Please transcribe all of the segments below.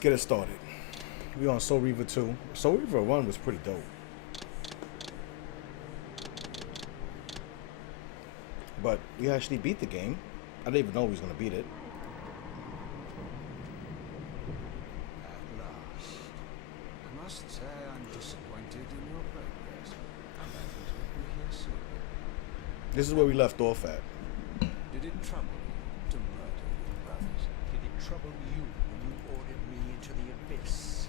get it started. We on Soul Reaver 2. Soul Reaver 1 was pretty dope. But we actually beat the game. I didn't even know we was going to beat it. At last. I must say I'm disappointed in your progress. I thought we'd be here soon. This is where we left off at. Did it trouble you to murder your brothers? Did it trouble you when you ordered me into the abyss?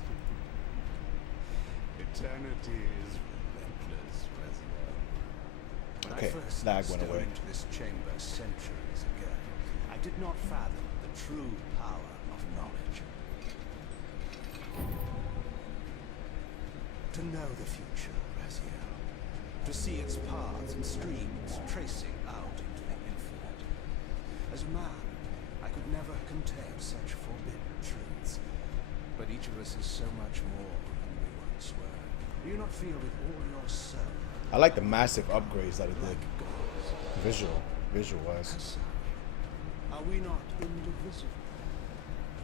Eternity is relentless, Reaver. When Okay, I first lag went stole away. into this chamber centuries ago, I did not fathom the true power of knowledge. To know the future, Reaver. To see its paths and streams tracing out into the infinite. As a man, I could never contain such forbidden truths. But each of us is so much more than we once were. Do you not feel with all your soul? I like the massive upgrades that it did. Like gods. Visual-wise. Are we not indivisible?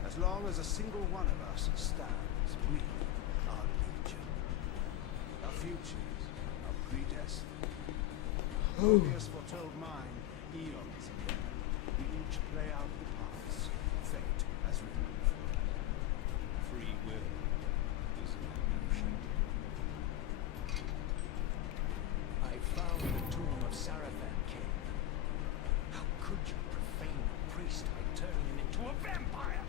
As long as a single one of us stands, we are legion. Our futures are predestined. Morpheus foretold mine eons ago. We each play out the parts. Fate has written for us. Free will is an illusion. I found the tomb of Sarafan King. How could you profane a priest by turning him into a vampire?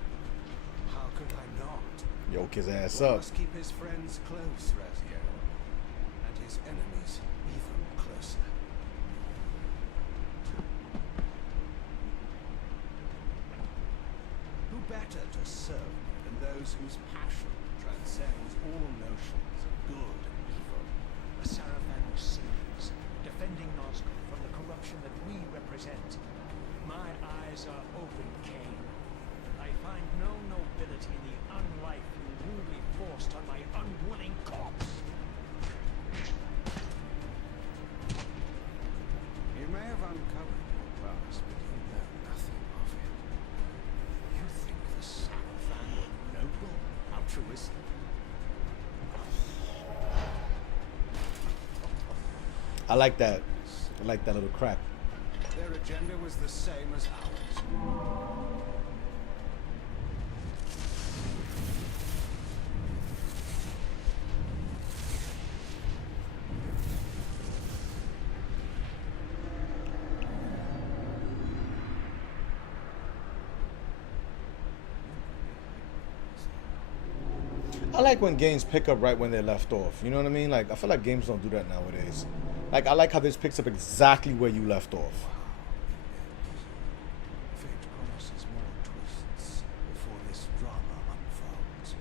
How could I not? Yoke his ass One up. must keep his friends close, Reaver, and his enemies even closer. Who better to serve than those whose passion transcends all notions of good and evil? A Sarafan who sings, defending Nazgûl from the corruption that we represent. My eyes are open, Cain. I find no nobility in the unlife you rudely forced on my unwilling corpse. You may have uncovered your past, but you know nothing of it. You think the Sarafan were noble, altruistic? I like that. I like that little crack. Their agenda was the same as ours. I like when games pick up right when they left off. You know what I mean? Like, I feel like games don't do that nowadays. Like, I like how this picks up exactly where you left off. Fate promises more twists before this drama unfolds.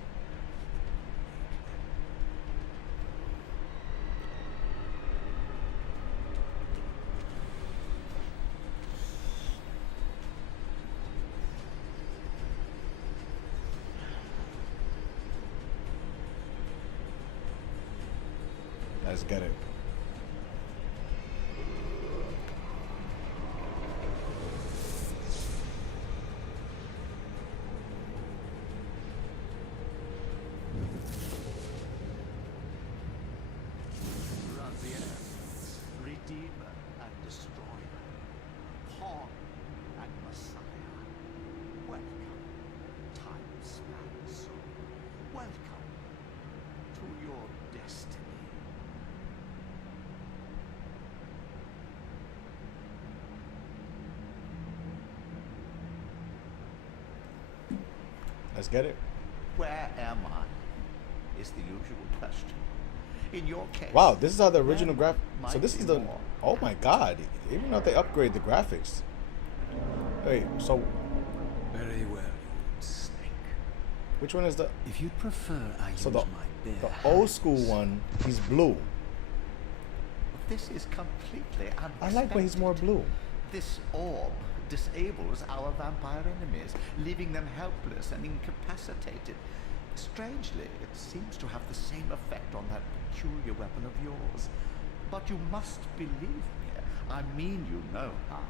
Let's get it. Reaver, Redeemer and Destroyer, Pawn and Messiah. Welcome, time-span soul. Welcome to your destiny. Let's get it. Where am I? Is the usual question. In your case. Wow, this is how the original there graph. So might this be is the. more. Oh my God! Even though they upgrade the graphics. Wait, so Very well, you snake. which one is the? If you'd prefer, I So use the my bare old school hands. one, he's blue. This is completely unexpected. I like when he's more blue. This orb disables our vampire enemies, leaving them helpless and incapacitated. Strangely, it seems to have the same effect on that peculiar weapon of yours. But you must believe me. I mean you no harm.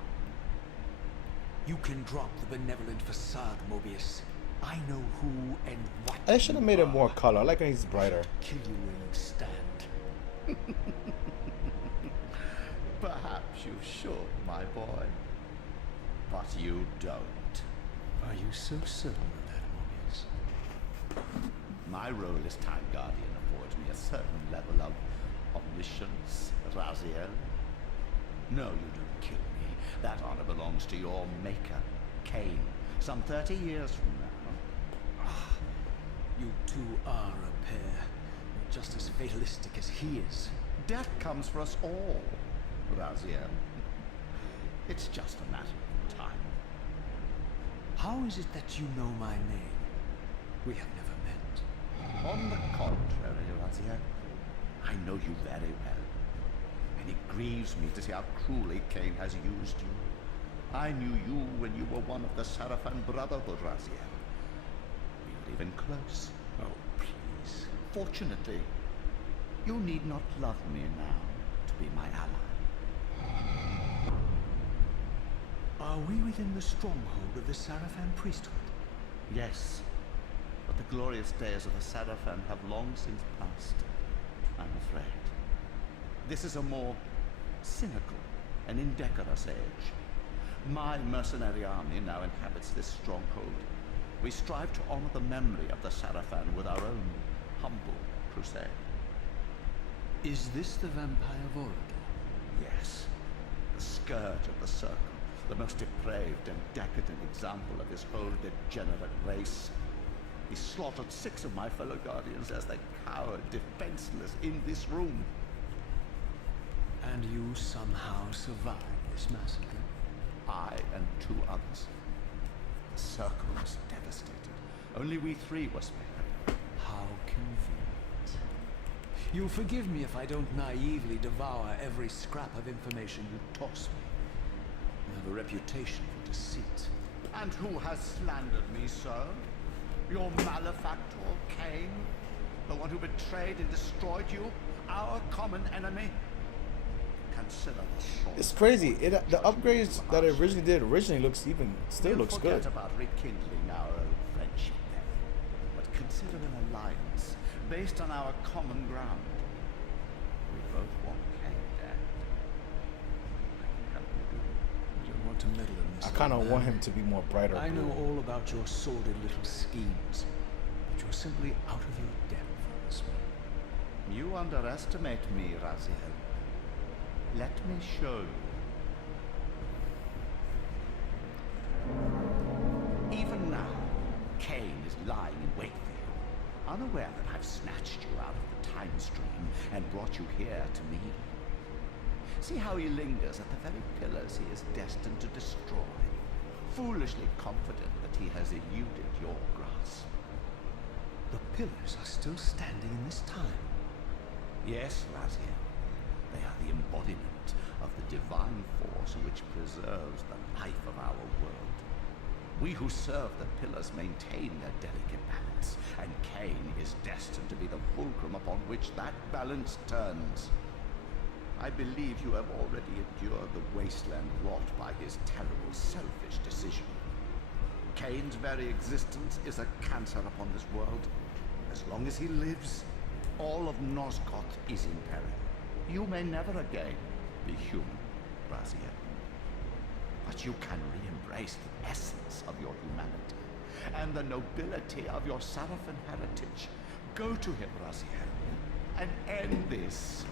You can drop the benevolent facade, Mobius. I know who and what. I should have made you it more are. color. I like when he's brighter. Kill you where you stand. Perhaps you should, my boy. But you don't. Are you so certain of that, Morbius? My role as Time Guardian affords me a certain level of omniscience, Raziel. No, you don't kill me. That honor belongs to your maker, Cain, some 30 years from now. You two are a pair. You're just as fatalistic as he is. Death comes for us all, Raziel. It's just a matter of time. How is it that you know my name? We have never met. On the contrary, Raziel, I know you very well. And it grieves me to see how cruelly Cain has used you. I knew you when you were one of the Sarafan Brotherhood, Raziel. We were even close. Oh, please. Fortunately, you need not love me now to be my ally. Are we within the stronghold of the Sarafan priesthood? Yes, but the glorious days of the Sarafan have long since passed, I'm afraid. This is a more cynical and indecorous age. My mercenary army now inhabits this stronghold. We strive to honor the memory of the Sarafan with our own humble crusade. Is this the vampire Vorador? Yes, the scourge of the Circle, the most depraved and decadent example of his whole degenerate race. He slaughtered 6 of my fellow Guardians as they cowered defenseless in this room. And you somehow survived this massacre? I and 2 others. The Circle was devastated. Only we 3 were spared. How convenient. You'll forgive me if I don't naively devour every scrap of information you toss me. You have a reputation for deceit. And who has slandered me, sir? Your malefactor, Cain? The one who betrayed and destroyed you? Our common enemy? Consider the short. It's crazy. The upgrades that it originally did still looks forget good. about rekindling our old friendship then. But consider an alliance based on our common ground. We both want Cain dead. I can help you do it. I don't want to meddle in this. I kind of old want man. him to be more brighter. I know blue. all about your sordid little schemes, but you're simply out of your depth on this one. You underestimate me, Raziel. Let me show you. Even now, Cain is lying in wait for you, unaware that I've snatched you out of the time stream and brought you here to me. See how he lingers at the very pillars he is destined to destroy, foolishly confident that he has eluded your grasp. The pillars are still standing in this time. Yes, Raziel. They are the embodiment of the divine force which preserves the life of our world. We who serve the pillars maintain their delicate balance, and Cain is destined to be the fulcrum upon which that balance turns. I believe you have already endured the wasteland wrought by his terrible, selfish decision. Cain's very existence is a cancer upon this world. As long as he lives, all of Nosgoth is in peril. You may never again be human, Raziel. But you can re-embrace the essence of your humanity and the nobility of your Sarafan heritage. Go to him, Raziel, and end this.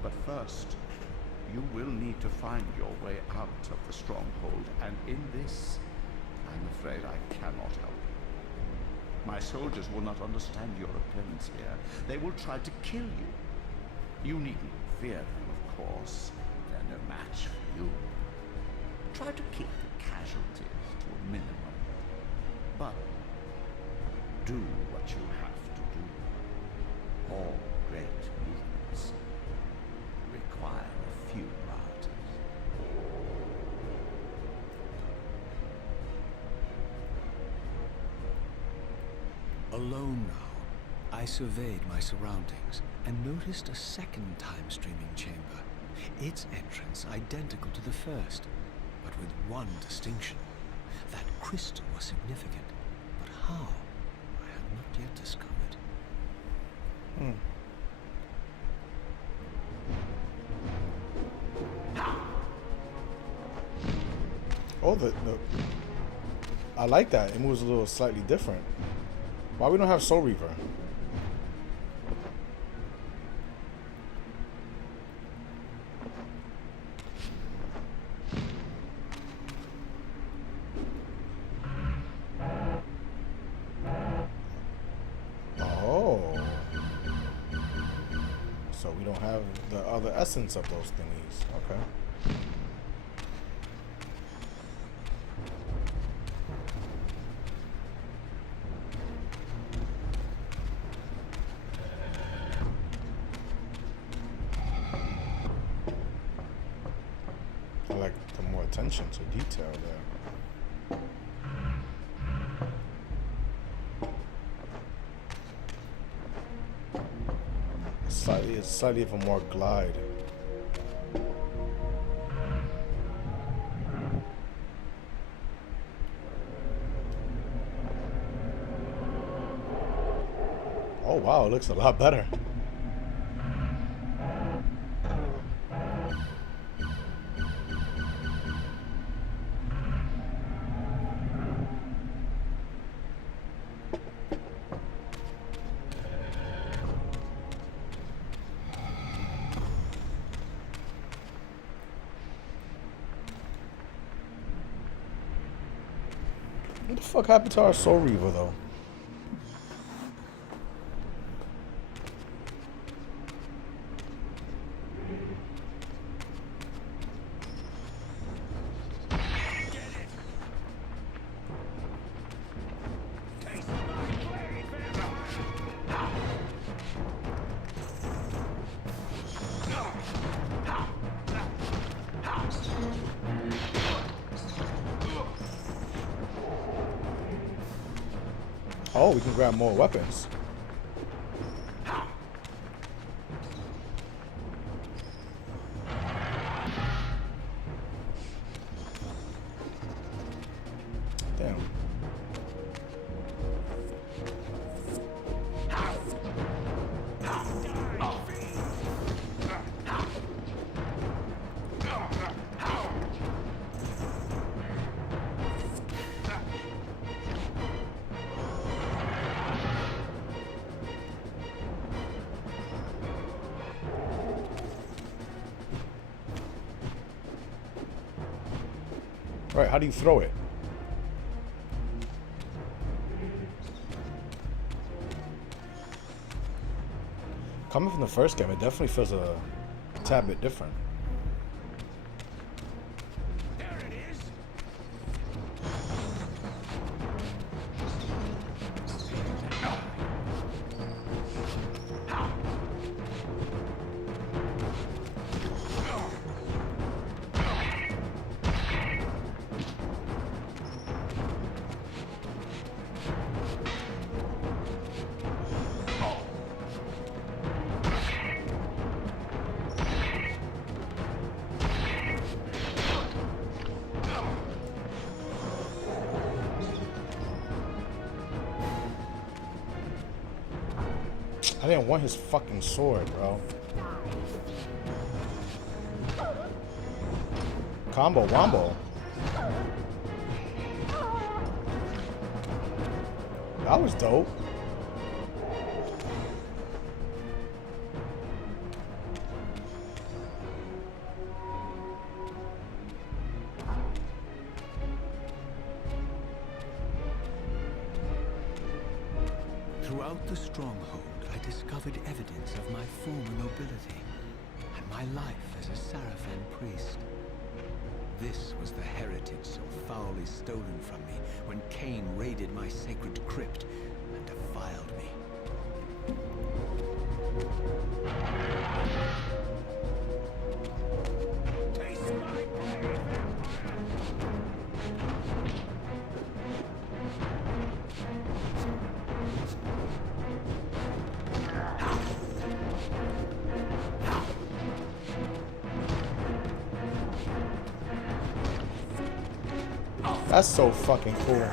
But first, you will need to find your way out of the stronghold, and in this, I'm afraid I cannot help you. My soldiers will not understand your appearance here. They will try to kill you. You needn't fear them, of course. They're no match for you. Try to keep the casualties to a minimum. But do what you have to do. All great movements require a few martyrs. Alone now, I surveyed my surroundings and noticed a second time-streaming chamber. Its entrance identical to the first, but with one distinction. That crystal was significant, but how? I had not yet discovered. Oh, I like that. It moves a little slightly different. Why we don't have Soul Reaver? Oh. So we don't have the other essence of those thingies. Okay. I like the more attention to detail there. It's slightly even more glide. Oh wow, it looks a lot better. What the fuck happened to our Soul Reaver though? Oh, we can grab more weapons. Damn. Right, how do you throw it? Coming from the first game, it definitely feels a tad bit different. There it is. I didn't want his fucking sword, bro. Combo wombo. That was dope. Throughout the stronghold, I discovered evidence of my former nobility and my life as a Sarafan priest. This was the heritage so foully stolen from me when Cain raided my sacred crypt and defiled me. Taste my blade. That's so fucking cool.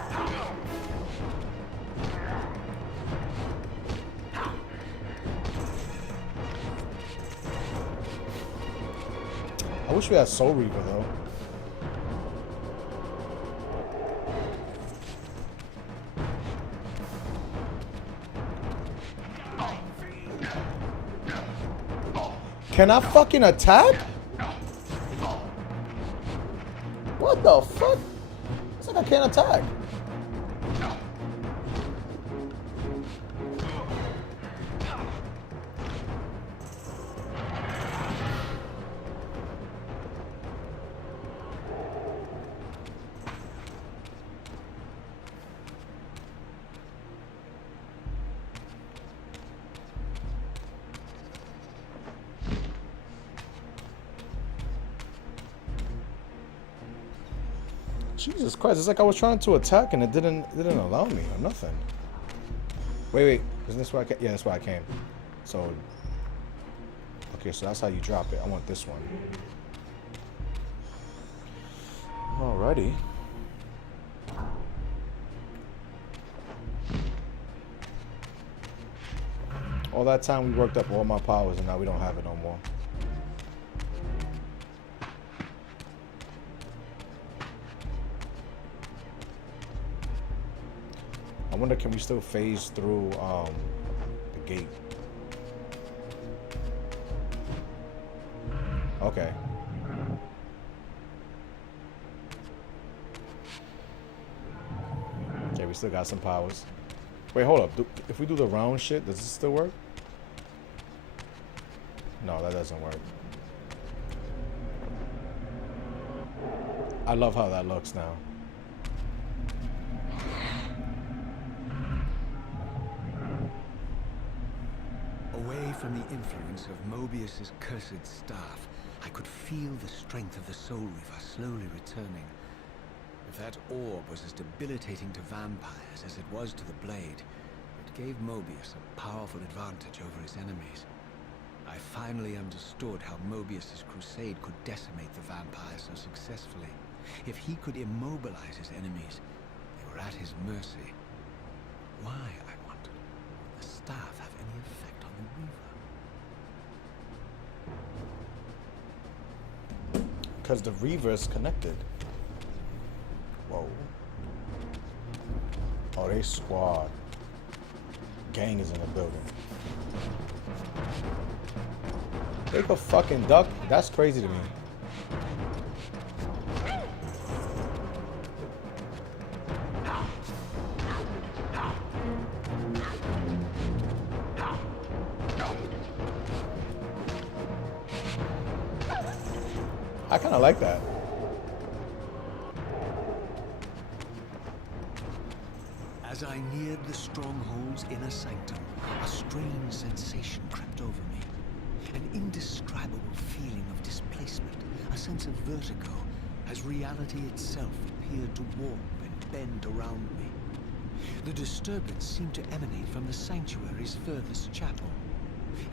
I wish we had Soul Reaver though. Can I fucking attack? What the fuck? It's like I can't attack. Jesus Christ, it's like I was trying to attack and it didn't allow me or nothing. Wait, isn't this where I came? Yeah, that's where I came. So, okay, so that's how you drop it. I want this one. Alrighty. All that time we worked up all my powers and now we don't have it no more. I wonder, can we still phase through the gate? Okay. Okay, we still got some powers. Wait, hold up. If we do the round shit, does this still work? No, that doesn't work. I love how that looks now. Away from the influence of Mobius's cursed staff, I could feel the strength of the Soul Reaver slowly returning. If that orb was as debilitating to vampires as it was to the blade, it gave Mobius a powerful advantage over his enemies. I finally understood how Mobius's crusade could decimate the vampires so successfully. If he could immobilize his enemies, they were at his mercy. Why, I wondered, would the staff have any effect on the Reaver? Because the Reaver is connected. Whoa. Oh, they squad. Gang is in the building. Take a fucking duck? That's crazy to me. I kind of like that. As I neared the stronghold's inner sanctum, a strange sensation crept over me. An indescribable feeling of displacement, a sense of vertigo, as reality itself appeared to warp and bend around me. The disturbance seemed to emanate from the sanctuary's furthest chapel.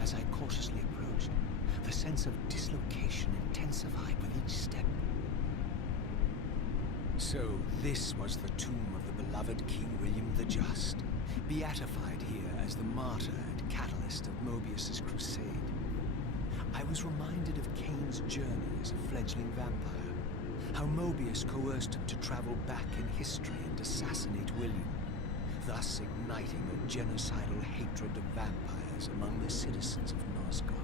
As I cautiously approached, the sense of dislocation intensified with each step. So this was the tomb of the beloved King William the Just, beatified here as the martyr and catalyst of Mobius's crusade. I was reminded of Kane's journey as a fledgling vampire, how Mobius coerced him to travel back in history and assassinate William, thus igniting a genocidal hatred of vampires among the citizens of Nosgoth.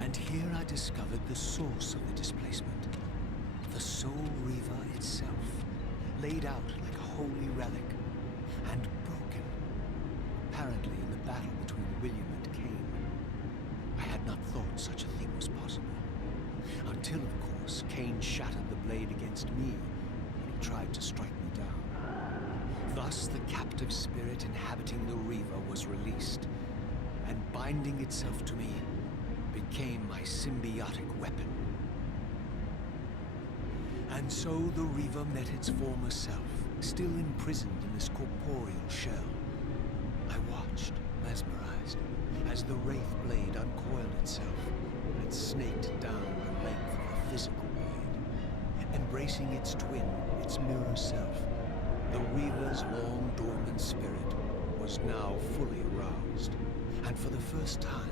And here I discovered the source of the displacement. The Soul Reaver itself, laid out like a holy relic, and broken, apparently in the battle between William and Kane. I had not thought such a thing was possible, until, of course, Kane shattered the blade against me when he tried to strike me down. Thus, the captive spirit inhabiting the Reaver was released, and binding itself to me, became my symbiotic weapon. And so the Reaver met its former self, still imprisoned in this corporeal shell. I watched, mesmerized, as the Wraith blade uncoiled itself and snaked down the length of the physical blade, and embracing its twin, its mirror self. The Reaver's long dormant spirit was now fully aroused, and for the first time,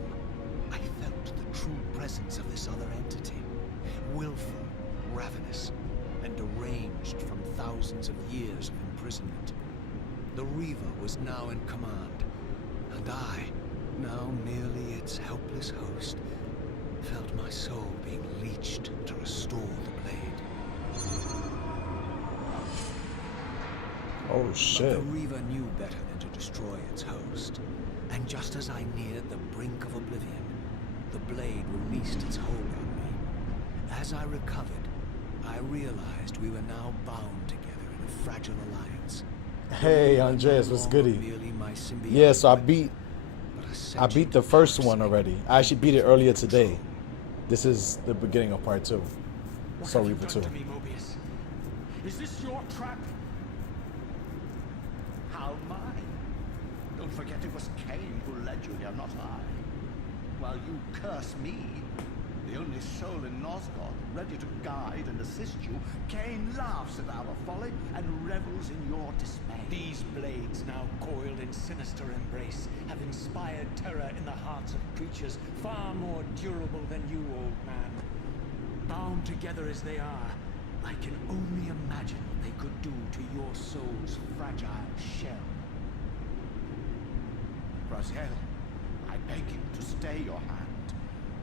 I felt the true presence of this other entity, willful, ravenous, and deranged from thousands of years of imprisonment. The Reaver was now in command, and I, now merely its helpless host, felt my soul being leeched to restore the blade. Oh But shit. the Reaver knew better than to destroy its host, and just as I neared the brink of oblivion, the blade released its hold on me. As I recovered, I realized we were now bound together in a fragile alliance. Hey No Andreas, what's longer goody? merely my symbiotic Yeah, so I weapon, beat but a the sentient first parasite. one already. I actually beat it earlier today. This is the beginning of part 2. What So have you Reaver done 2. to me, Mobius? Is this your trap? How mine? Don't forget it was Cain who led you here, not I. While you curse me, the only soul in Nosgoth ready to guide and assist you, Cain laughs at our folly and revels in your dismay. These blades, now coiled in sinister embrace, have inspired terror in the hearts of creatures far more durable than you, old man. Bound together as they are, I can only imagine what they could do to your soul's fragile shell. Raziel, I beg you to stay your hand.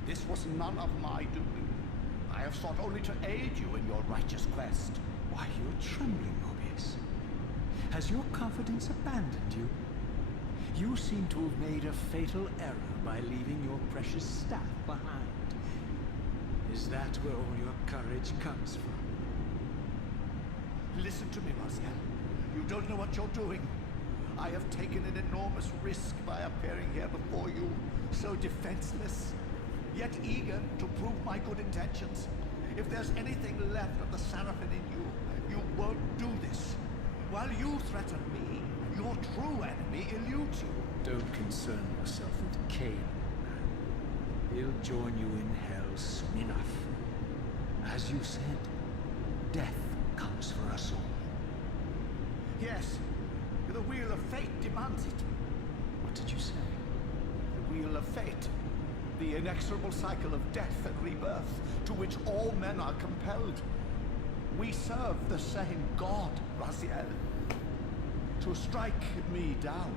This was none of my doing. I have sought only to aid you in your righteous quest. Why, you're trembling, Mobius. Has your confidence abandoned you? You seem to have made a fatal error by leaving your precious staff behind. Is that where all your courage comes from? Listen to me, Raziel. You don't know what you're doing. I have taken an enormous risk by appearing here before you, so defenseless, yet eager to prove my good intentions. If there's anything left of the Seraphim in you, you won't do this. While you threaten me, your true enemy eludes you. Don't concern yourself with Cain. He'll join you in hell soon enough. As you said, death comes for us all. Yes, the wheel of fate demands it. What did you say? The wheel of fate. The inexorable cycle of death and rebirth to which all men are compelled. We serve the same God, Raziel. To strike me down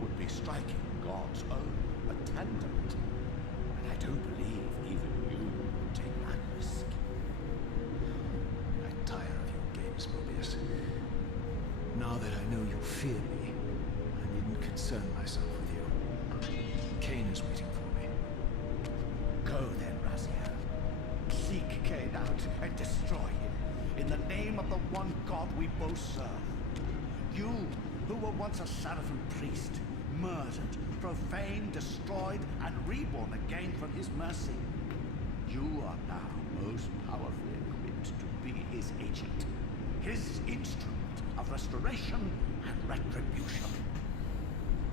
would be striking God's own attendant. And I don't believe even you would take that risk. I tire of your games, Mobius. Now that I know you fear me, I needn't concern myself with you. Cain is waiting for me. Go then, Raziel. Seek Cain out and destroy him in the name of the one God we both serve. You, who were once a Seraphim priest, murdered, profaned, destroyed, and reborn again from his mercy. You are now most powerfully equipped to be his agent, his instrument of restoration and retribution.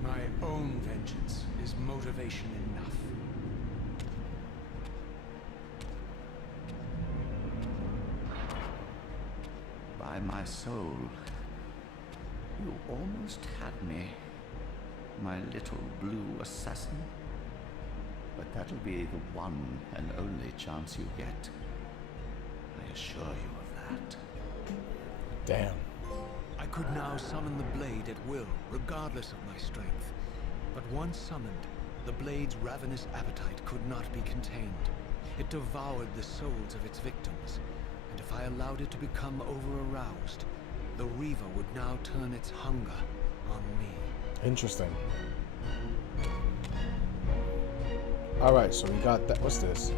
My own vengeance is motivation enough. By my soul, you almost had me, my little blue assassin. But that'll be the one and only chance you get. I assure you of that. Damn. I could now summon the blade at will, regardless of my strength. But once summoned, the blade's ravenous appetite could not be contained. It devoured the souls of its victims, and if I allowed it to become over-aroused, the Reaver would now turn its hunger on me. Interesting. Alright, so we got that. What's this?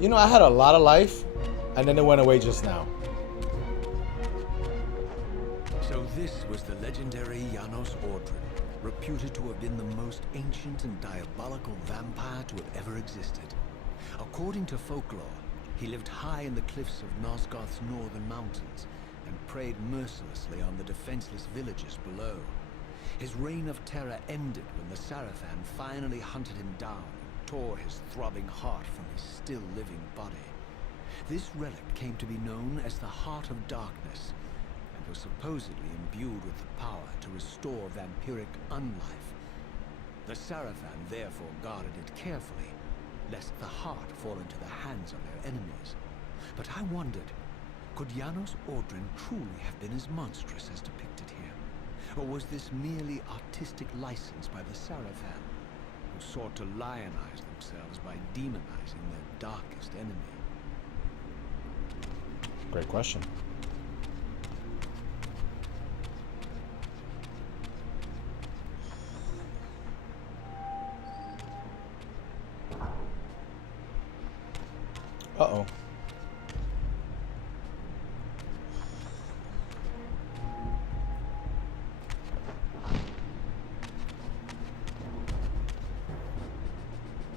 You know, I had a lot of life, and then it went away just now. So this was the legendary Janos Ordrin, reputed to have been the most ancient and diabolical vampire to have ever existed. According to folklore, he lived high in the cliffs of Nosgoth's northern mountains and preyed mercilessly on the defenseless villages below. His reign of terror ended when the Seraphim finally hunted him down tore his throbbing heart from his still-living body. This relic came to be known as the Heart of Darkness, and was supposedly imbued with the power to restore vampiric unlife. The Sarafan therefore guarded it carefully, lest the heart fall into the hands of their enemies. But I wondered, could Janos Ordrin truly have been as monstrous as depicted here? Or was this merely artistic license by the Sarafan, who sought to lionize themselves by demonizing their darkest enemy? Great question. Uh-oh.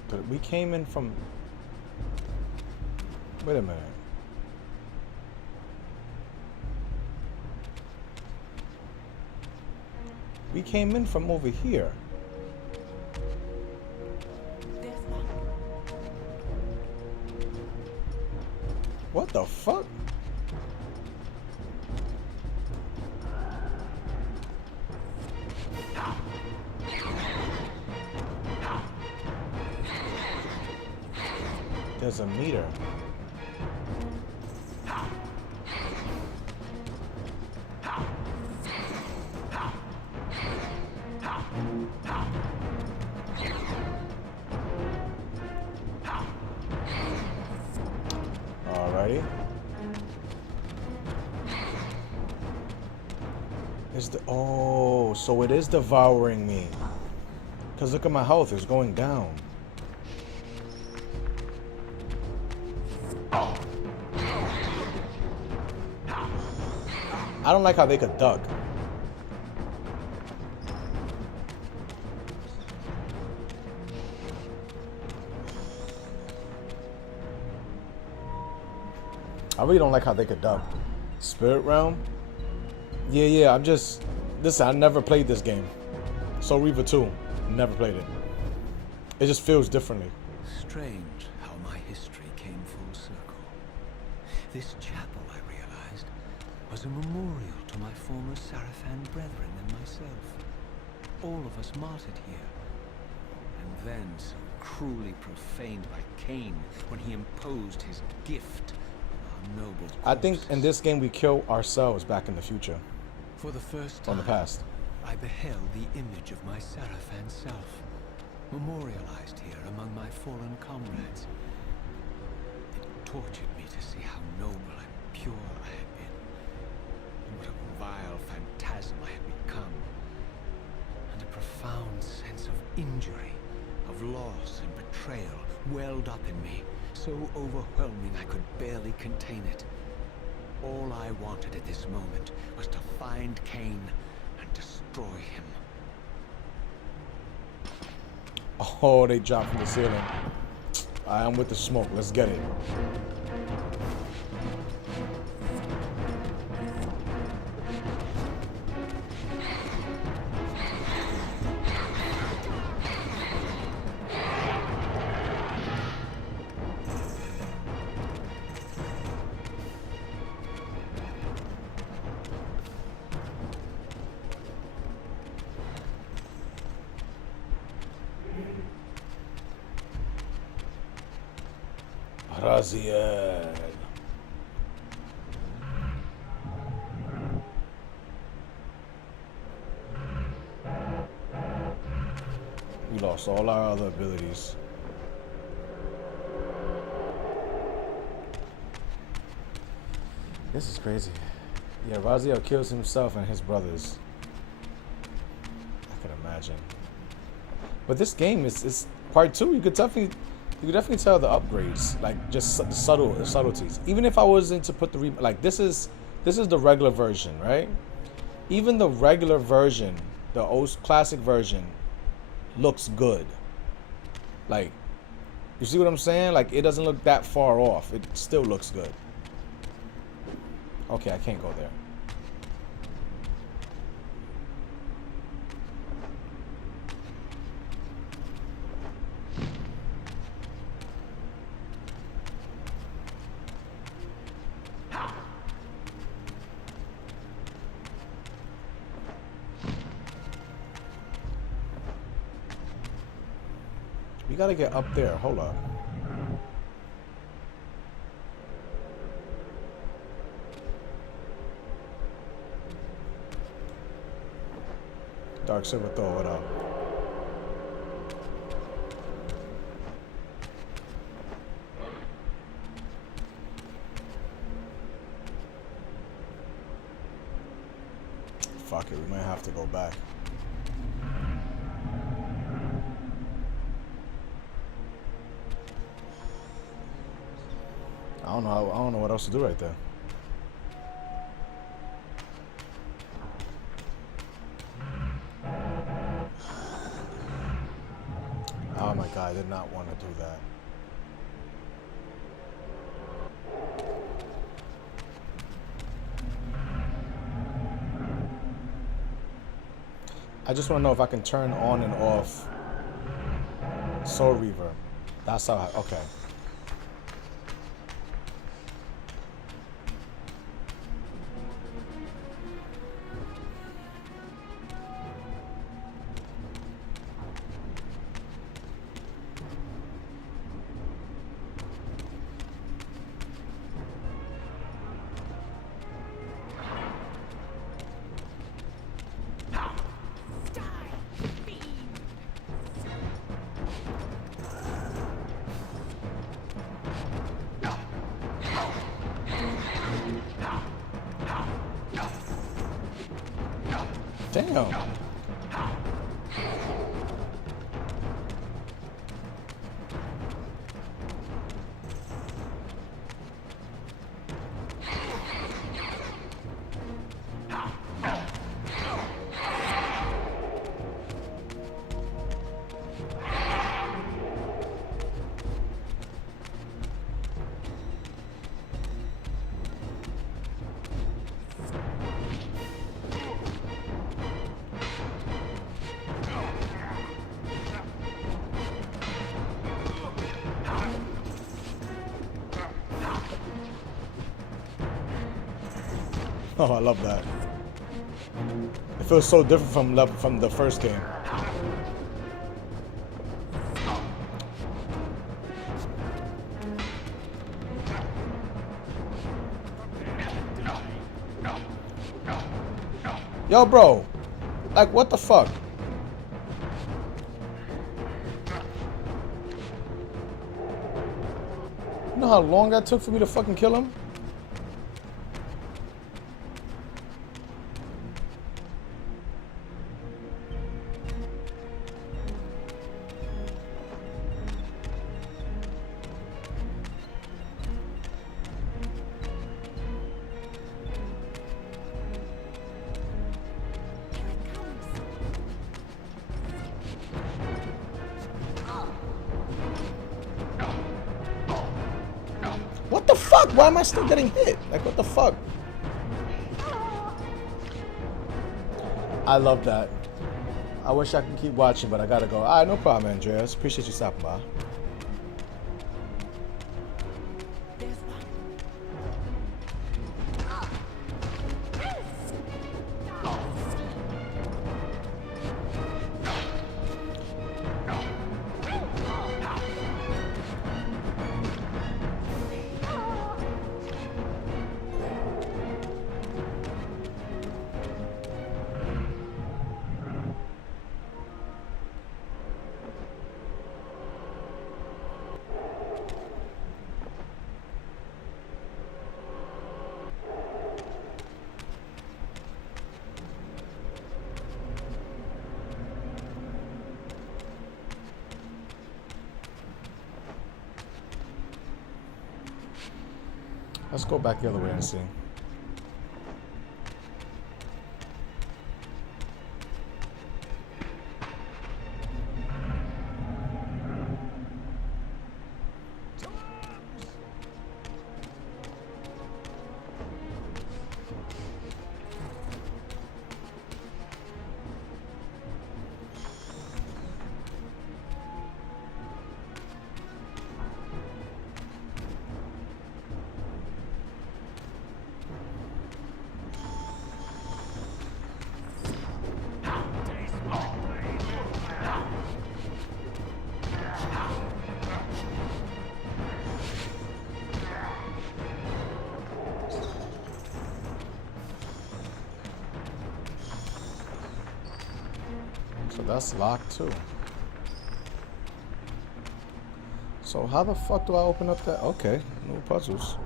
But we came in from... Wait a minute. We came in from over here. What the fuck? There's a meter. Alrighty. Is the so it is devouring me. Cause look at my health, it's going down. I don't like how they could duck. I really don't like how they could duck. Spirit Realm? Yeah, I'm just... Listen, I never played this game. So Reaver 2, never played it. It just feels differently. Strange how my history came full circle. This chapel, I realized, was a memorial to my former Sarafan brethren and myself. All of us martyred here. And then so cruelly profaned by Cain when he imposed his gift on our noble corpses. I think in this game we kill ourselves back in the future. For the first time, On the past. I beheld the image of my Sarafan self, memorialized here among my fallen comrades. It tortured me to see how noble and pure I had been, and what a vile phantasm I had become, and a profound sense of injury, of loss and betrayal welled up in me, so overwhelming I could barely contain it. All I wanted at this moment was to find Cain and destroy him. Oh, they dropped from the ceiling. I'm with the smoke. Let's get it. Raziel. We lost all our other abilities. This is crazy. Yeah, Raziel kills himself and his brothers. I can imagine. But this game is part 2. You could definitely tell the upgrades, like just the subtleties. Even if I wasn't to put the like this is the regular version, right? Even the regular version, the old classic version, looks good. Like, you see what I'm saying? Like, it doesn't look that far off. It still looks good. Okay, I can't go there. We gotta get up there. Hold up. Dark Silver, throw it up. Fuck it, we might have to go back. I don't know what else to do right there. Oh my god, I did not want to do that. I just want to know if I can turn on and off Soul Reaver. That's how okay. Damn. Oh, I love that. It feels so different from the first game. Yo, bro. Like, what the fuck? You know how long that took for me to fucking kill him? What the fuck? Why am I still getting hit? Like, what the fuck? I love that. I wish I could keep watching, but I gotta go. Alright, no problem, Andreas. Appreciate you stopping by. Let's go back the other way and see. So that's locked too. So how the fuck do I open up that? Okay, no puzzles.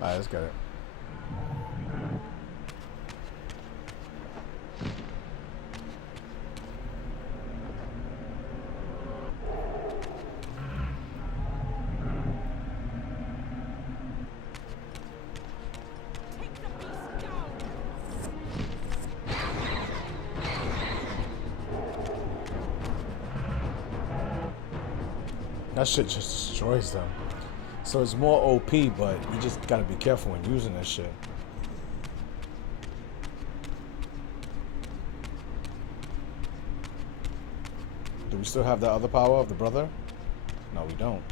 Alright, let's get it. That shit just destroys them. So it's more OP, but you just gotta be careful when using that shit. Do we still have the other power of the brother? No, we don't.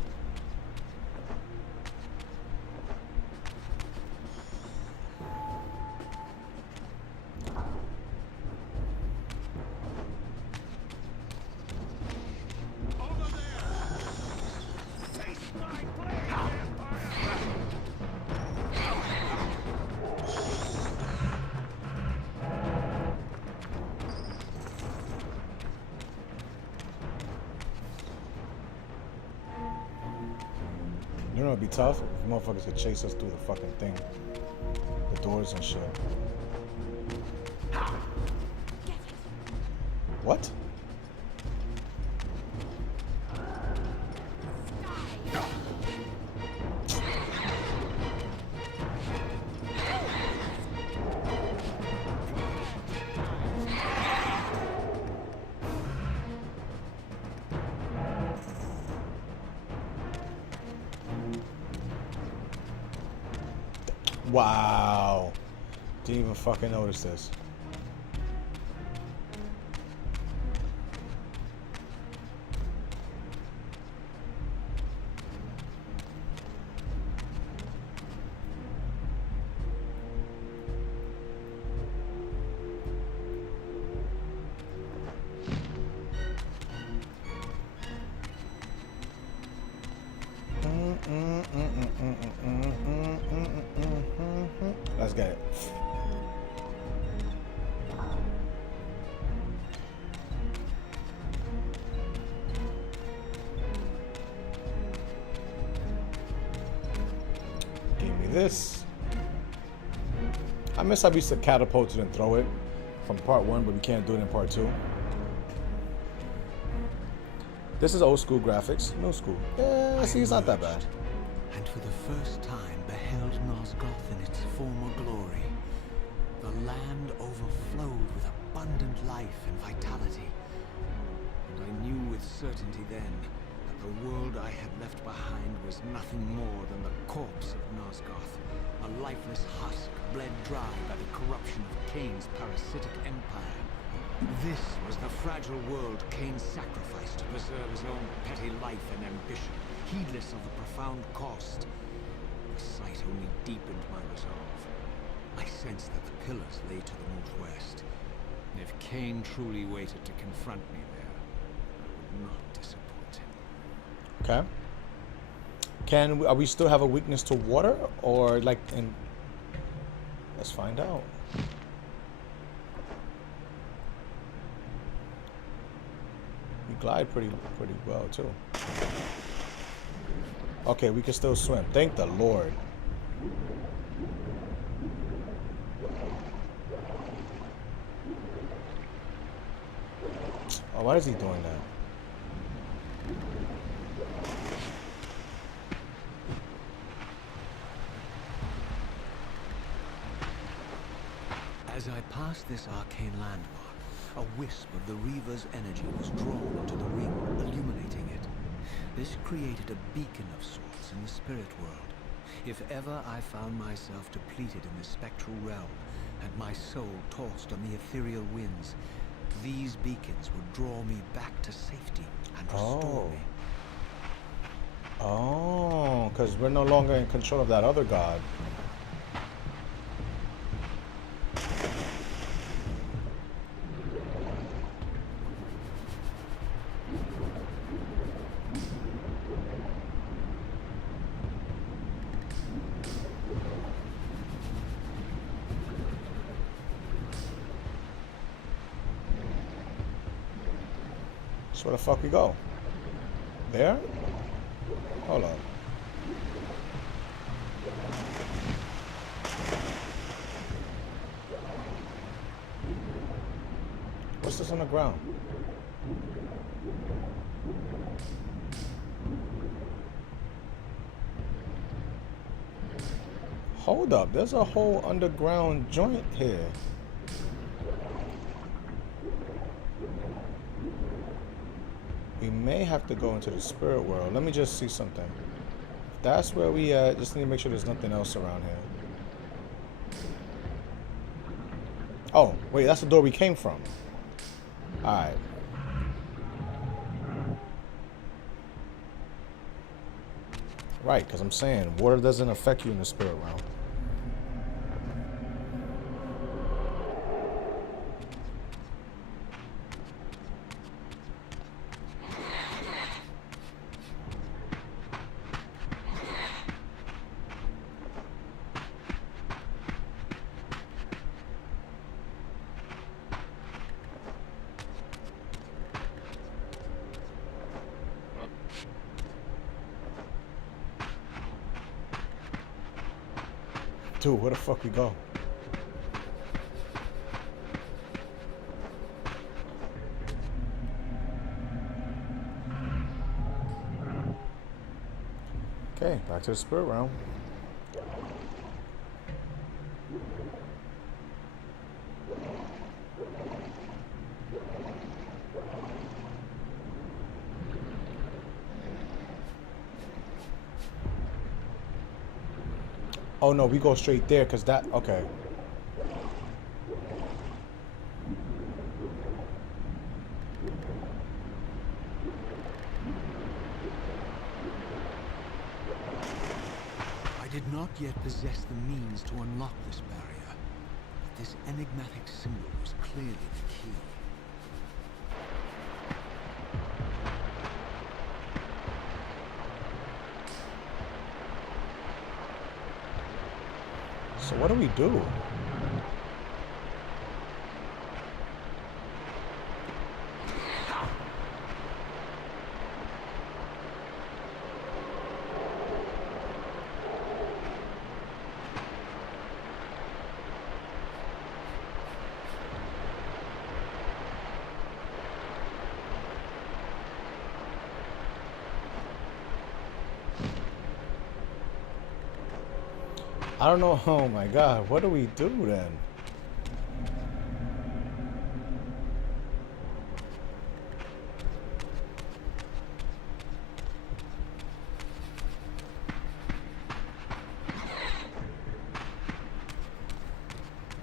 You know it'd be tough if motherfuckers could chase us through the fucking thing. The doors and shit. What? Wow. Didn't even fucking notice this. Let's get it. Give me this. I miss how we used to catapult it and throw it from part 1, but we can't do it in part 2. This is old school graphics, new school. Yeah, see, it's not that bad. And for the first time beheld Nosgoth in its former glory. The land overflowed with abundant life and vitality. And I knew with certainty then that the world I had left behind was nothing more than the corpse of Nosgoth, a lifeless husk bled dry by the corruption of Cain's parasitic empire. This was the fragile world Cain sacrificed to preserve his own petty life and ambition, heedless of the profound cost. The sight only deepened my resolve. I sensed that the pillars lay to the northwest. If Cain truly waited to confront me there, I would not disappoint him. Okay. Are we still have a weakness to water, or like in? Let's find out. We glide pretty well too. Okay, we can still swim. Thank the Lord. Oh, why is he doing that? As I passed this arcane landmark, a wisp of the Reaver's energy was drawn into the ring, illuminating it. This created a beacon of sorts in the spirit world, If ever I found myself depleted in the spectral realm, and my soul tossed on the ethereal winds, these beacons would draw me back to safety and restore me. Oh, because we're no longer in control of that other god. So where the fuck we go? There? Hold on. What's this on the ground? Hold up, there's a whole underground joint here. We may have to go into the spirit world. Let me just see something. If that's where we at, just need to make sure there's nothing else around here. Oh, wait, that's the door we came from. Alright. Right, because I'm saying water doesn't affect you in the spirit realm. Dude, where the fuck we go? Okay, back to the spirit realm. Oh no, we go straight there because that, okay. I did not yet possess the means to unlock this barrier, but this enigmatic symbol was clearly the key. So what do we do? I don't know. Oh my god, what do we do then?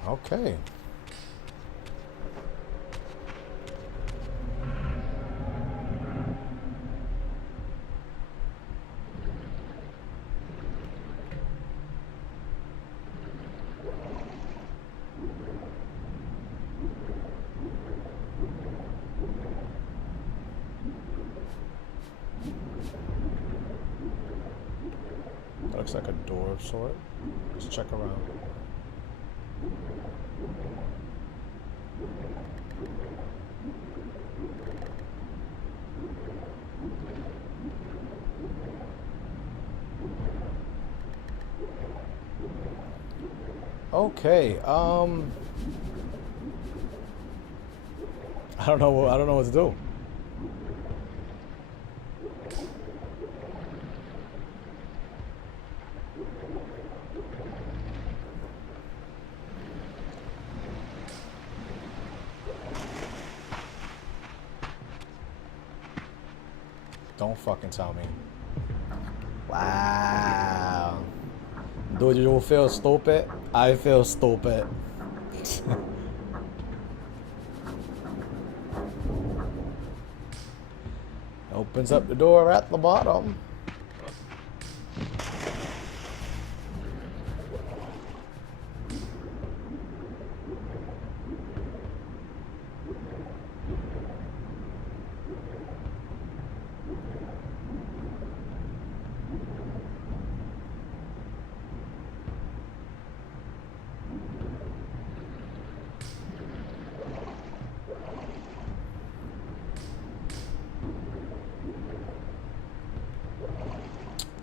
Okay. That looks like a door of sort. Let's check around. Okay, I don't know what to do. Don't fucking tell me. Wow. Do you feel stupid? I feel stupid. Opens up the door at the bottom.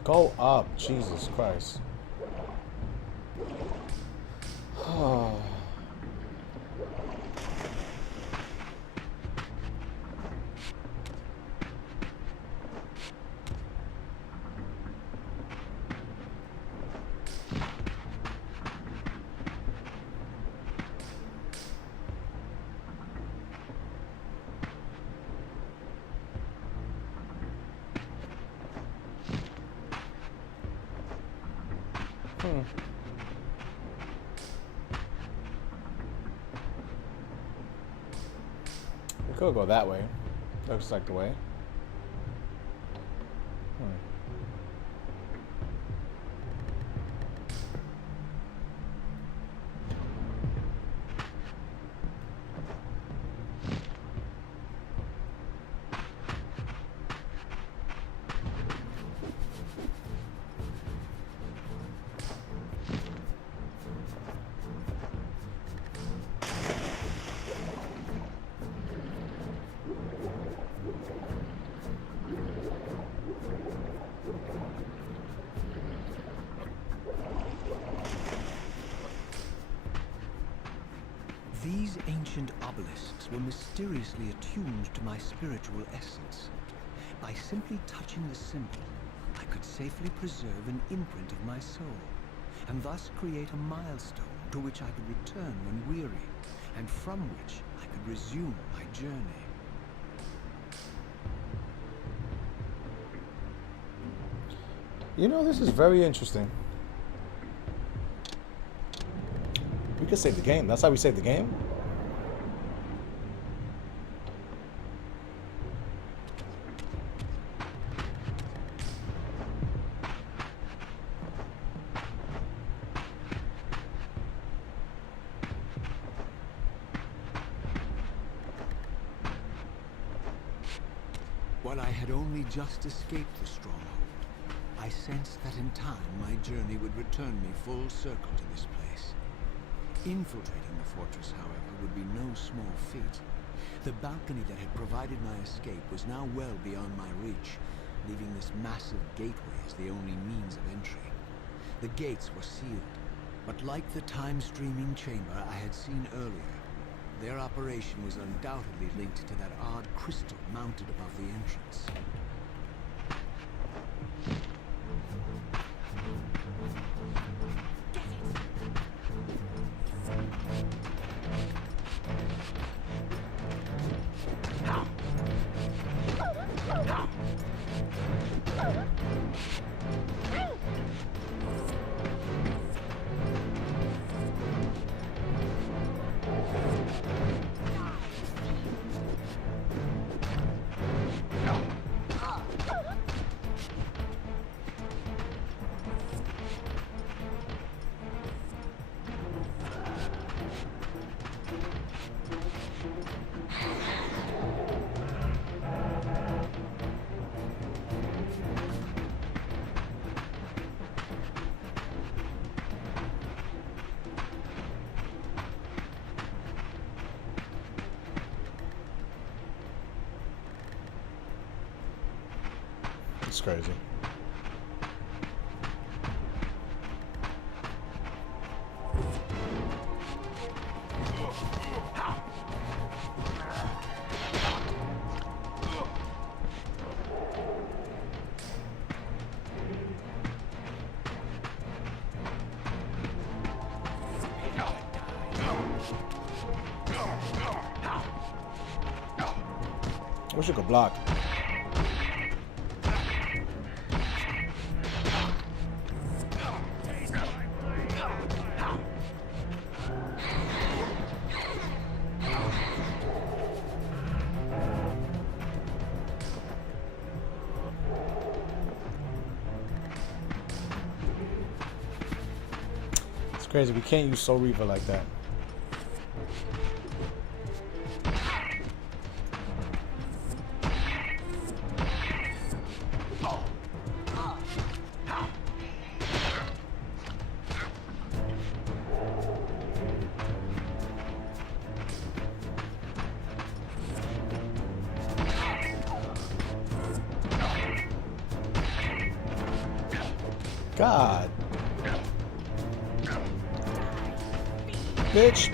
Go up, Jesus Christ. We could go that way. Looks like the way. These ancient obelisks were mysteriously attuned to my spiritual essence. By simply touching the symbol, I could safely preserve an imprint of my soul, and thus create a milestone to which I could return when weary, and from which I could resume my journey. You know, this is very interesting. We could save the game. That's how we save the game. While I had only just escaped the stronghold, I sensed that in time my journey would return me full circle to this place. Infiltrating the fortress, however, would be no small feat. The balcony that had provided my escape was now well beyond my reach, leaving this massive gateway as the only means of entry. The gates were sealed, but like the time-streaming chamber I had seen earlier, their operation was undoubtedly linked to that odd crystal mounted above the entrance. It's crazy. Wish you could block. crazy. We can't use Soul Reaver like that. God. Bitch.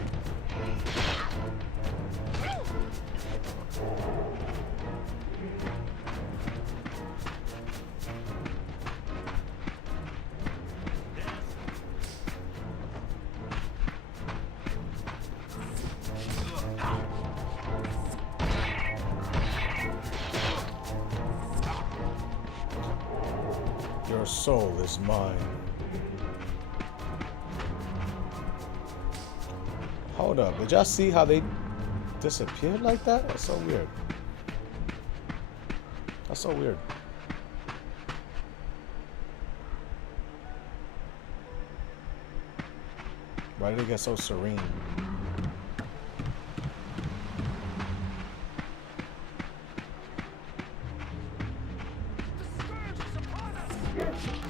Your soul is mine. Hold up, did y'all see how they disappeared like that? That's so weird. That's so weird. Why did it get so serene?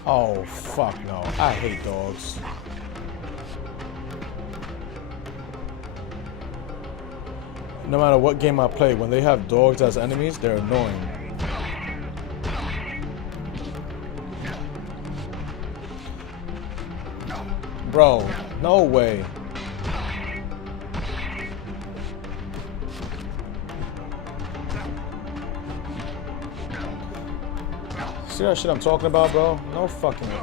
Oh, fuck no. I hate dogs. No matter what game I play, when they have dogs as enemies, they're annoying. Bro, no way. See that shit I'm talking about, bro? No fucking way.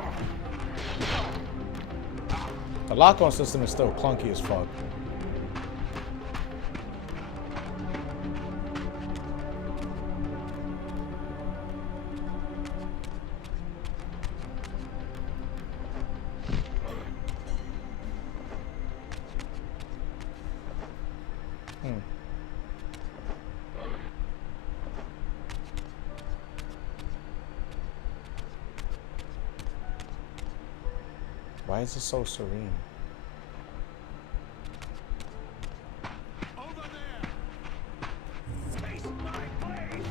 The lock-on system is still clunky as fuck. Why is it so serene? Over there! Taste my blade!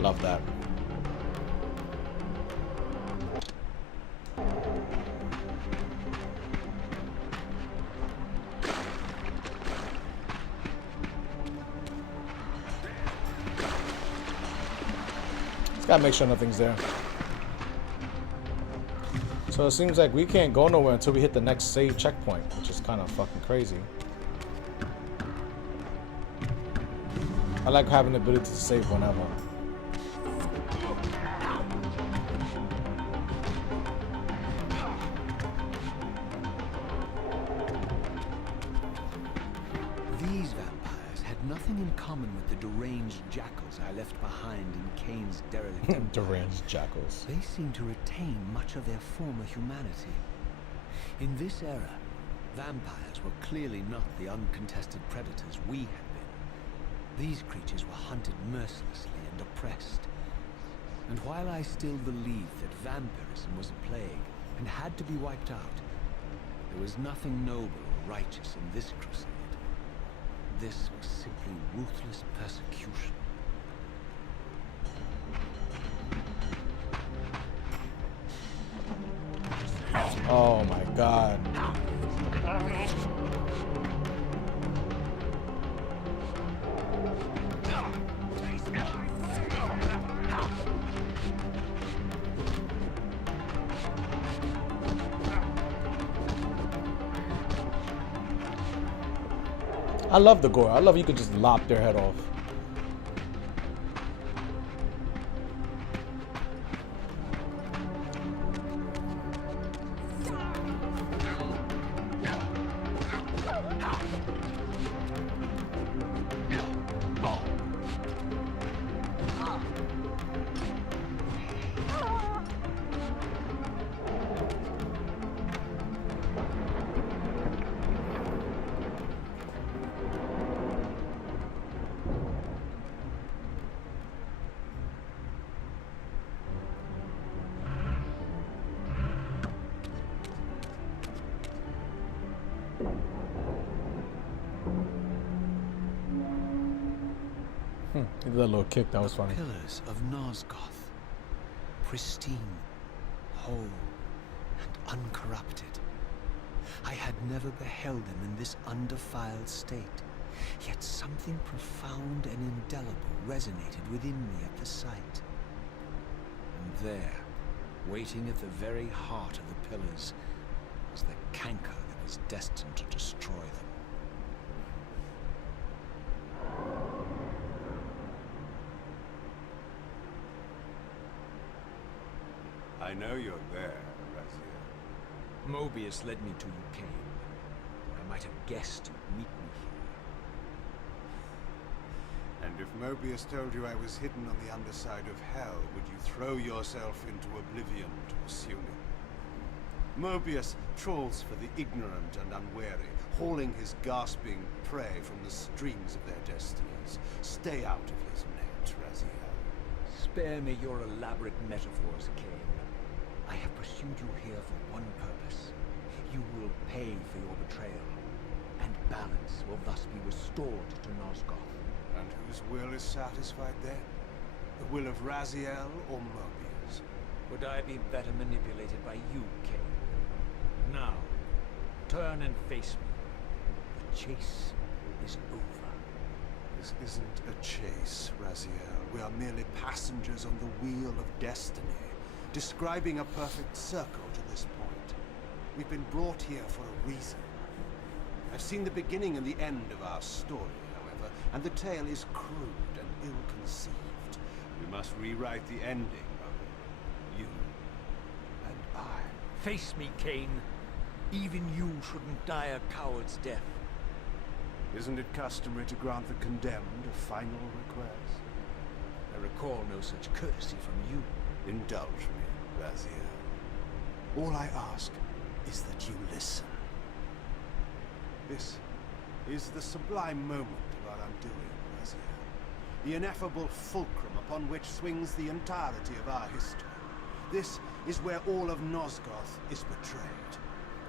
Love that. Just gotta make sure nothing's there. So it seems like we can't go nowhere until we hit the next save checkpoint, which is kind of fucking crazy. I like having the ability to save whenever. These vampires had nothing in common with the deranged jackals I left behind in Kane's derelict empire. Deranged jackals. They seem to retain much of their former humanity. In this era, vampires were clearly not the uncontested predators we had been. These creatures were hunted mercilessly and oppressed. And while I still believe that vampirism was a plague and had to be wiped out, there was nothing noble or righteous in this crusade. This was simply ruthless persecution. Oh my god. I love the gore. I love you could just lop their head off. He did that little kick, that was funny. Pillars of Nosgoth, pristine, whole, and uncorrupted. I had never beheld them in this undefiled state, yet something profound and indelible resonated within me at the sight. And there, waiting at the very heart of the pillars, was the canker that was destined to destroy them. I know you're there, Raziel. Mobius led me to you, Cain. I might have guessed you'd meet me here. And if Mobius told you I was hidden on the underside of hell, would you throw yourself into oblivion to pursue me? Mobius trawls for the ignorant and unwary, hauling his gasping prey from the streams of their destinies. Stay out of his net, Raziel. Spare me your elaborate metaphors, Cain. I have pursued you here for one purpose. You will pay for your betrayal, and balance will thus be restored to Nosgoth. And whose will is satisfied then? The will of Raziel or Mobius? Would I be better manipulated by you, Cain? Now, turn and face me. The chase is over. This isn't a chase, Raziel. We are merely passengers on the wheel of destiny, describing a perfect circle to this point. We've been brought here for a reason. I've seen the beginning and the end of our story, however, and the tale is crude and ill-conceived. We must rewrite the ending of it. You and I. Face me, Cain. Even you shouldn't die a coward's death. Isn't it customary to grant the condemned a final request? I recall no such courtesy from you. Indulge me, Raziel. All I ask is that you listen. This is the sublime moment of our undoing, Raziel. The ineffable fulcrum upon which swings the entirety of our history. This is where all of Nosgoth is betrayed.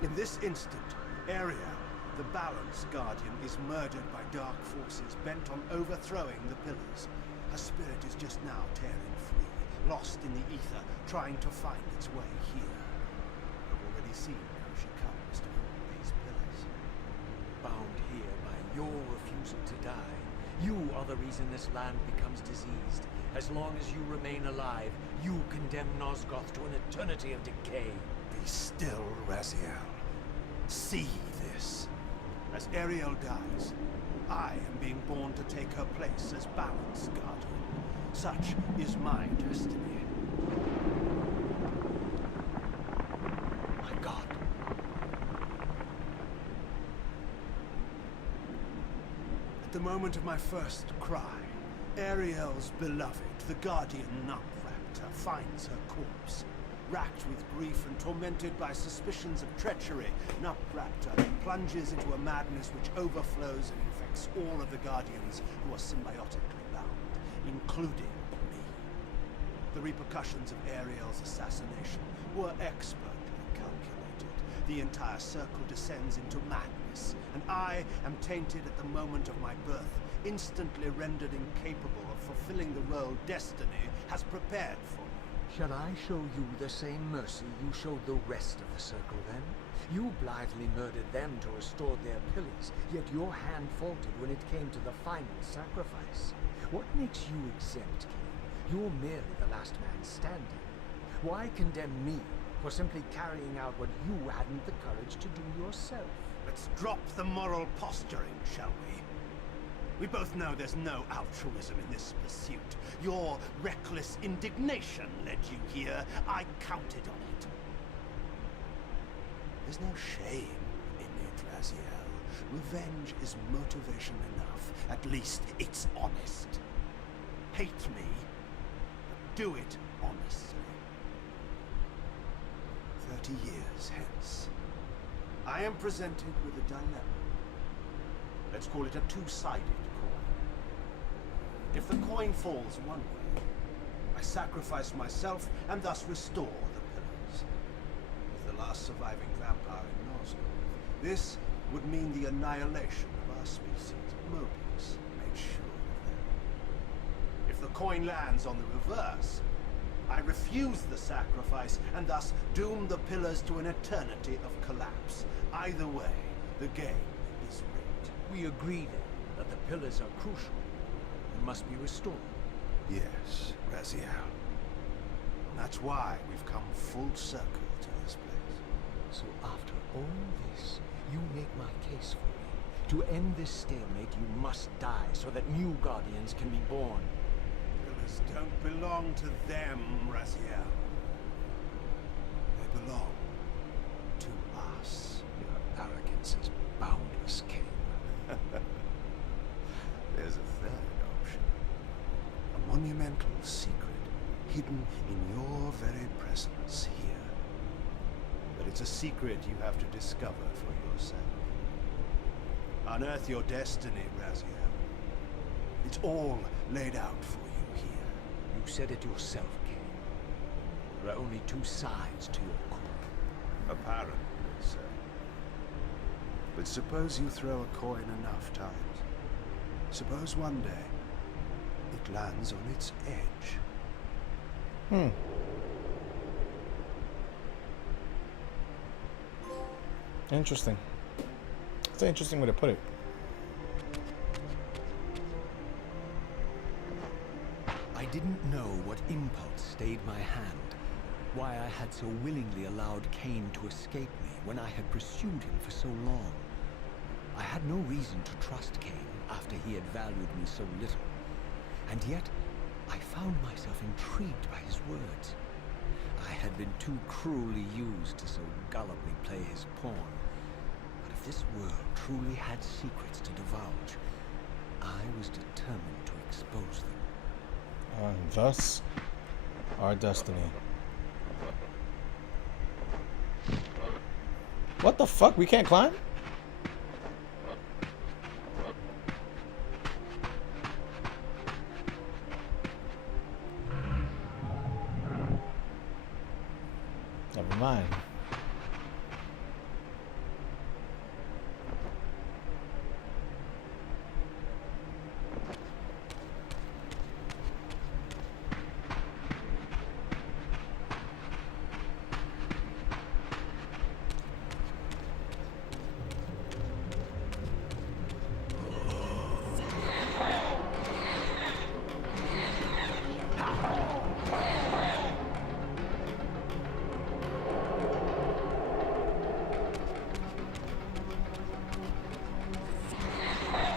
In this instant, Ariel, the Balance Guardian, is murdered by dark forces bent on overthrowing the pillars. Her spirit is just now tearing free, lost in the ether, trying to find its way here. I've already seen how she comes to hold these pillars. Bound here by your refusal to die, you are the reason this land becomes diseased. As long as you remain alive, you condemn Nosgoth to an eternity of decay. Be still, Raziel. See this. As Ariel dies, I am being born to take her place as Balance Guardian. Such is my destiny. My God. At the moment of my first cry, Ariel's beloved, the Guardian Nupraptor, finds her corpse. Racked with grief and tormented by suspicions of treachery, Nupraptor plunges into a madness which overflows and infects all of the Guardians who are symbiotically bound, including me. The repercussions of Ariel's assassination were expertly calculated. The entire circle descends into madness, and I am tainted at the moment of my birth, instantly rendered incapable of fulfilling the role destiny has prepared for me. Shall I show you the same mercy you showed the rest of the Circle, then? You blithely murdered them to restore their pillars, yet your hand faltered when it came to the final sacrifice. What makes you exempt, King? You're merely the last man standing. Why condemn me for simply carrying out what you hadn't the courage to do yourself? Let's drop the moral posturing, shall we? We both know there's no altruism in this pursuit. Your reckless indignation led you here. I counted on it. There's no shame in it, Raziel. Revenge is motivation enough. At least it's honest. Hate me, but do it honestly. 30 years hence, I am presented with a dilemma. Let's call it a two-sided coin. If the coin falls one way, I sacrifice myself and thus restore the pillars. As the last surviving vampire in Nosgoth, this would mean the annihilation of our species. Mobius made sure of that. If the coin lands on the reverse, I refuse the sacrifice and thus doom the pillars to an eternity of collapse. Either way, the game is rigged. We agree then that the pillars are crucial and must be restored. Yes, Raziel. That's why we've come full circle to this place. So after all this, you make my case for me. To end this stalemate, you must die so that new guardians can be born. Pillars don't belong to them, Raziel. They belong to us. Your arrogance is boundless, King. There's a third option. A monumental secret hidden in your very presence here. But it's a secret you have to discover for yourself. Unearth your destiny, Raziel. It's all laid out for you here. You said it yourself, King. There are only two sides to your coin. Apparently, sir. But suppose you throw a coin enough times. Suppose one day it lands on its edge. Interesting. It's an interesting way to put it. I didn't know what impulse stayed my hand, why I had so willingly allowed Cain to escape me when I had pursued him for so long. I had no reason to trust Cain after he had valued me so little, and yet I found myself intrigued by his words. I had been too cruelly used to so gullibly play his pawn, but if this world truly had secrets to divulge, I was determined to expose them. And thus, our destiny. What the fuck? We can't climb? Never mind.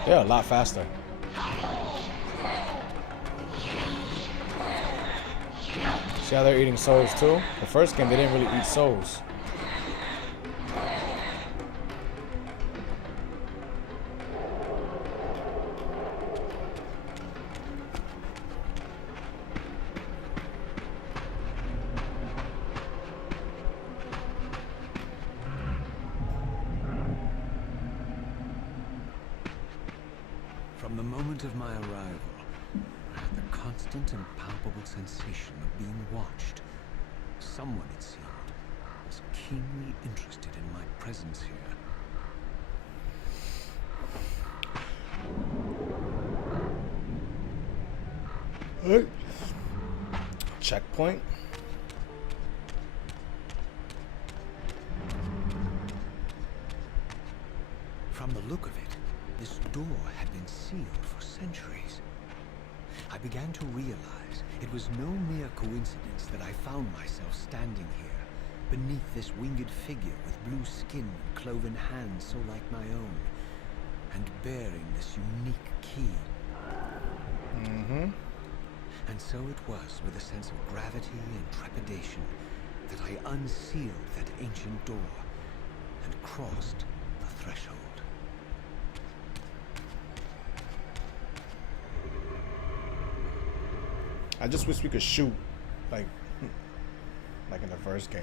They're a lot faster. See how they're eating souls too? The first game they didn't really eat souls. From the moment of my arrival, I had the constant and palpable sensation of being watched. Someone, it seemed, was keenly interested in my presence here. Hey. Checkpoint. From the look of it, this door had been sealed for centuries. I began to realize it was no mere coincidence that I found myself standing here, beneath this winged figure with blue skin and cloven hands so like my own. and bearing this unique key. Mm-hmm. And so it was with a sense of gravity and trepidation that I unsealed that ancient door and crossed the threshold. I just wish we could shoot like in the first game.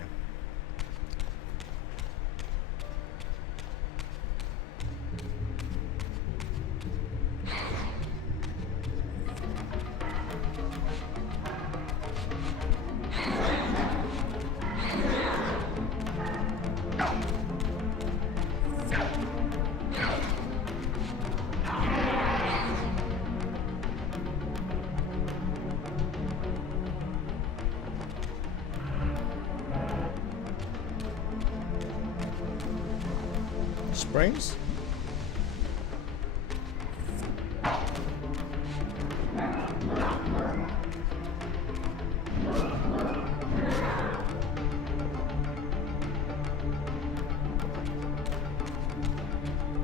Springs?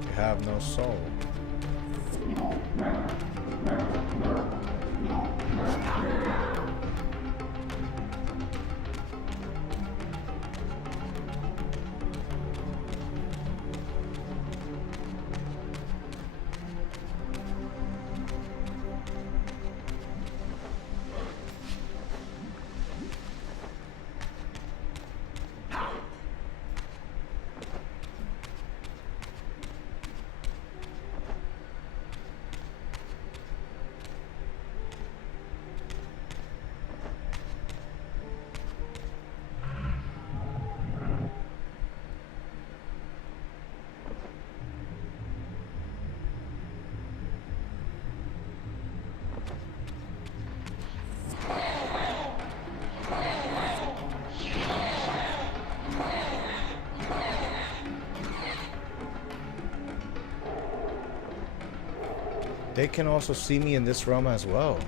You have no soul. They can also see me in this realm as well.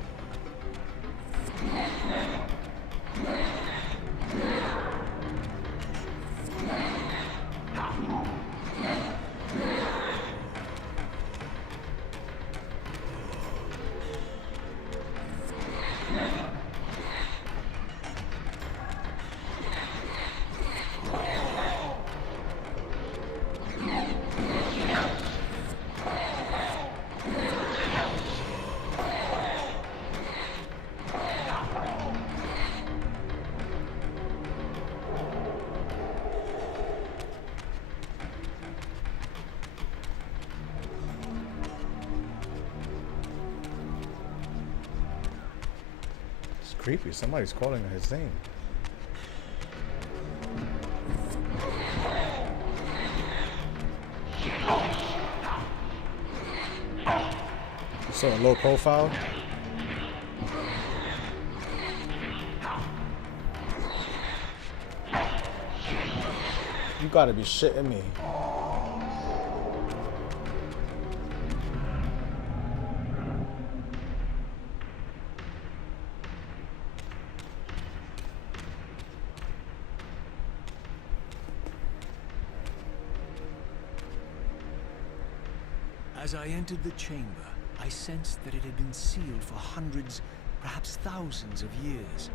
Creepy. Somebody's calling his name. So low profile. You gotta be shitting me. As I entered the chamber, I sensed that it had been sealed for hundreds, perhaps thousands of years.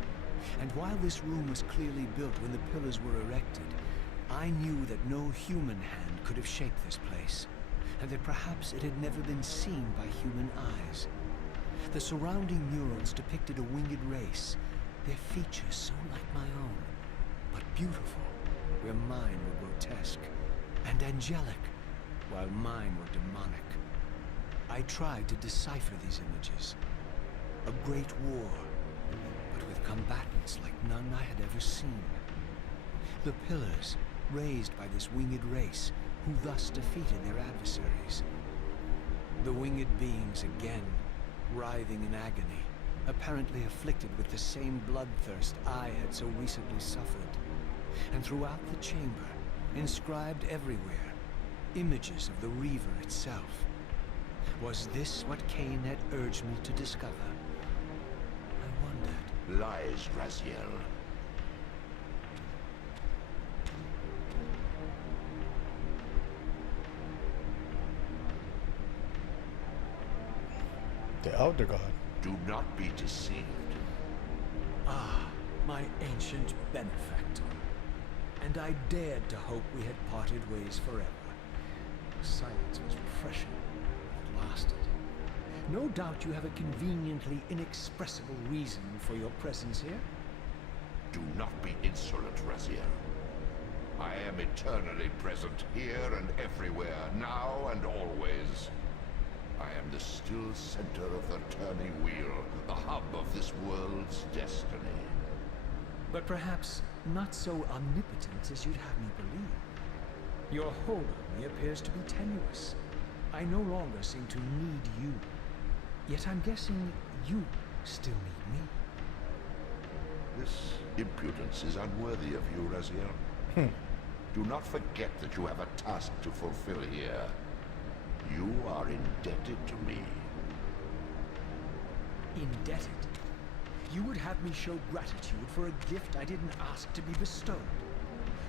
And while this room was clearly built when the pillars were erected, I knew that no human hand could have shaped this place, and that perhaps it had never been seen by human eyes. The surrounding murals depicted a winged race, their features so like my own, but beautiful, where mine were grotesque, and angelic, while mine were demonic. I tried to decipher these images. A great war, but with combatants like none I had ever seen. The pillars, raised by this winged race, who thus defeated their adversaries. The winged beings again, writhing in agony, apparently afflicted with the same bloodthirst I had so recently suffered. And throughout the chamber, inscribed everywhere, images of the Reaver itself. Was this what Cain had urged me to discover? I wondered. Lies, Raziel. The Elder God. Do not be deceived. Ah, my ancient benefactor. And I dared to hope we had parted ways forever. Silence was refreshing. It lasted. No doubt you have a conveniently inexpressible reason for your presence here. Do not be insolent, Raziel. I am eternally present here and everywhere, now and always. I am the still center of the turning wheel, the hub of this world's destiny. But perhaps not so omnipotent as you'd have me believe. Your hold on me appears to be tenuous. I no longer seem to need you. Yet I'm guessing you still need me. This impudence is unworthy of you, Raziel. Do not forget that you have a task to fulfill here. You are indebted to me. Indebted? You would have me show gratitude for a gift I didn't ask to be bestowed.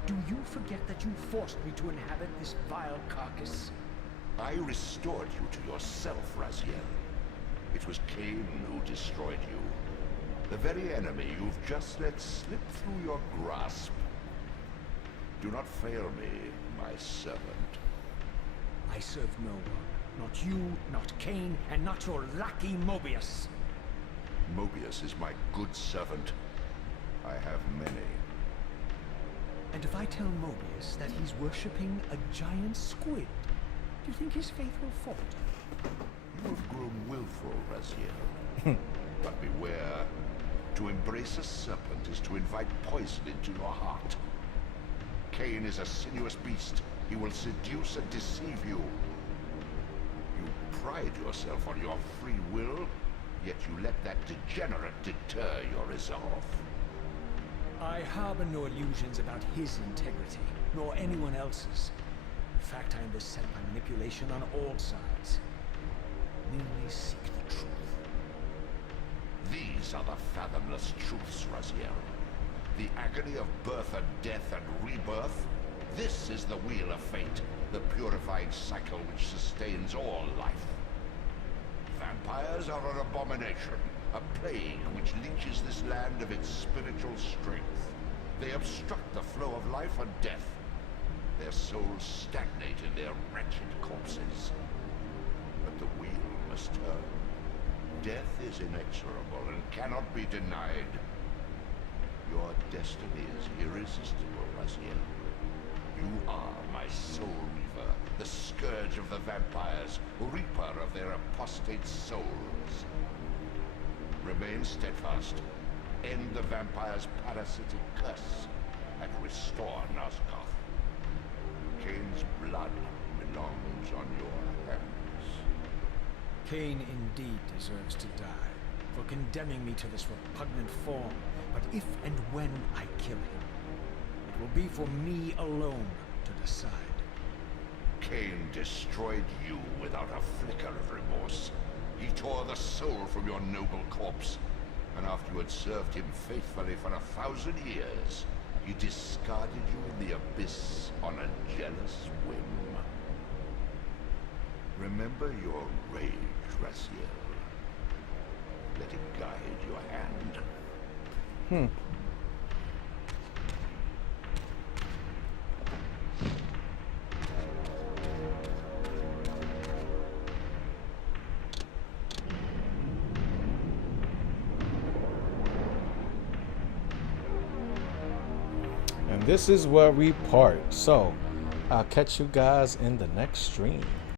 Do you forget that you forced me to inhabit this vile carcass? I restored you to yourself, Raziel. It was Cain who destroyed you. The very enemy you've just let slip through your grasp. Do not fail me, my servant. I serve no one. Not you, not Cain, and not your lackey Mobius. Mobius is my good servant. I have many. And if I tell Mobius that he's worshipping a giant squid, do you think his faith will falter? You have grown willful, Raziel. But beware. To embrace a serpent is to invite poison into your heart. Cain is a sinuous beast. He will seduce and deceive you. You pride yourself on your free will, yet you let that degenerate deter your resolve. I harbor no illusions about his integrity, nor anyone else's. In fact, I am beset by manipulation on all sides. Merely seek the truth. These are the fathomless truths, Raziel. The agony of birth and death and rebirth. This is the wheel of fate, the purifying cycle which sustains all life. Vampires are an abomination, a plague which leeches this land of its spiritual strength. They obstruct the flow of life and death. Their souls stagnate in their wretched corpses. But the wheel must turn. Death is inexorable and cannot be denied. Your destiny is irresistible, Raziel. You are my soul reaver, the scourge of the vampires, reaper of their apostate souls. Remain steadfast. End the vampire's parasitic curse, and restore Nosgoth. Cain's blood belongs on your hands. Cain indeed deserves to die, for condemning me to this repugnant form. But if and when I kill him, it will be for me alone to decide. Cain destroyed you without a flicker of remorse. He tore the soul from your noble corpse, and after you had served him faithfully for 1,000 years, he discarded you in the abyss on a jealous whim. Remember your rage, Raziel. Let it guide your hand. And this is where we part. So, I'll catch you guys in the next stream.